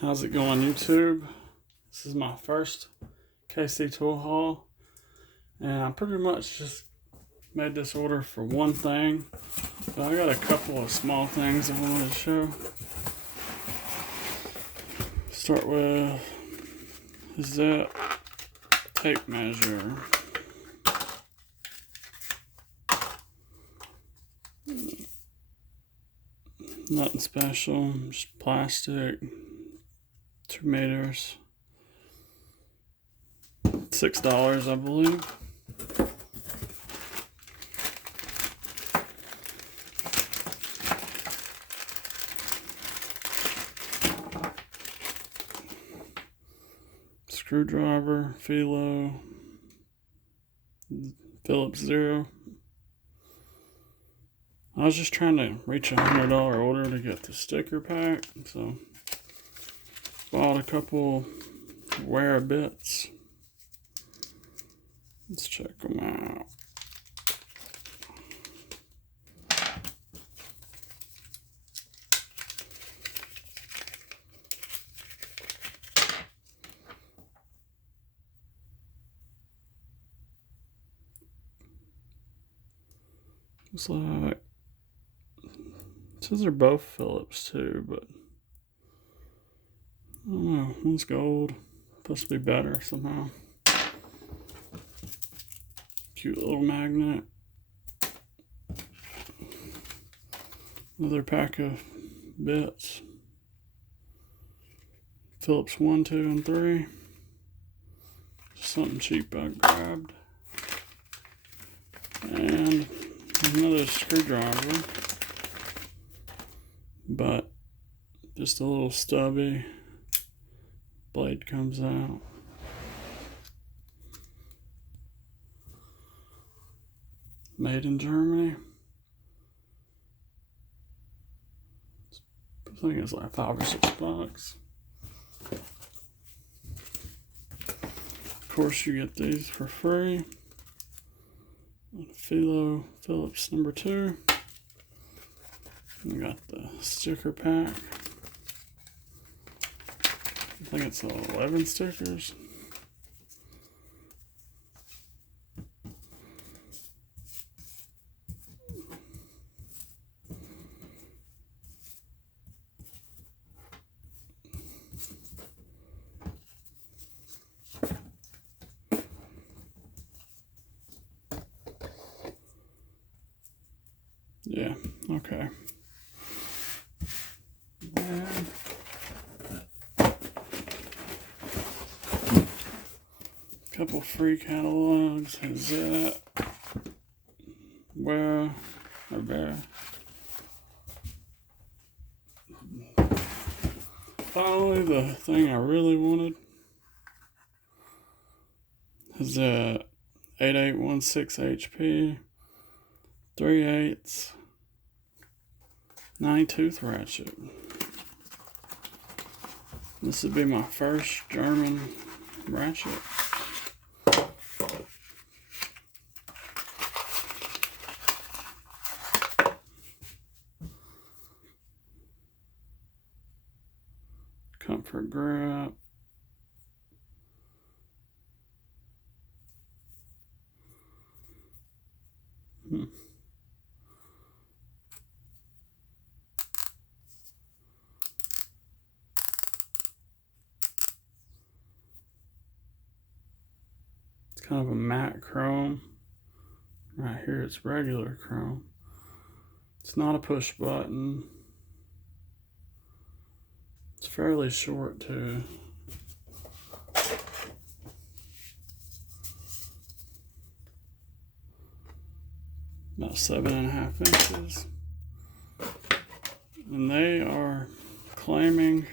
How's it going, YouTube? This is my first KC tool haul, and I pretty much just made this order for one thing, but I got a couple of small things I wanted to show. Start with HAZET tape measure. Nothing special, just plastic. 2 meters, $6, I believe. Screwdriver, Felo, Phillips 0. I was just trying to reach a $100 order to get the sticker pack, so bought a couple wear bits. Let's check them out. Looks like, it says they're both Phillips too, but I don't know, one's gold, supposed to be better somehow. Cute little magnet. Another pack of bits. Phillips 1, 2, and 3. Just something cheap I grabbed. And another screwdriver, but just a little stubby blade comes out. Made in Germany. I think it's like $5 or $6. Of course, you get these for free. Felo Phillips number 2. We got the sticker pack. I think it's 11 stickers. Yeah, okay. And a couple free catalogs. HAZET-WERK. Finally, the thing I really wanted. HAZET 8816 HP. 3/8 9-tooth ratchet. This would be my first German ratchet. Comfort grip. It's kind of a matte chrome. Right here it's regular chrome. It's not a push button. It's fairly short too. About 7.5 inches. And they are claiming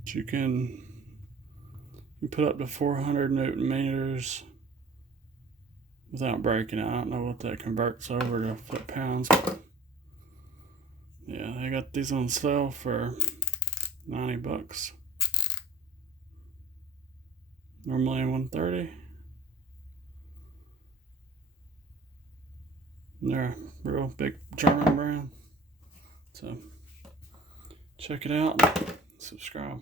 that you can put up to 400 Newton meters without breaking it. I don't know what that converts over to foot pounds, but yeah, they got these on sale for $90. Normally $130. They're a real big German brand. So check it out, subscribe.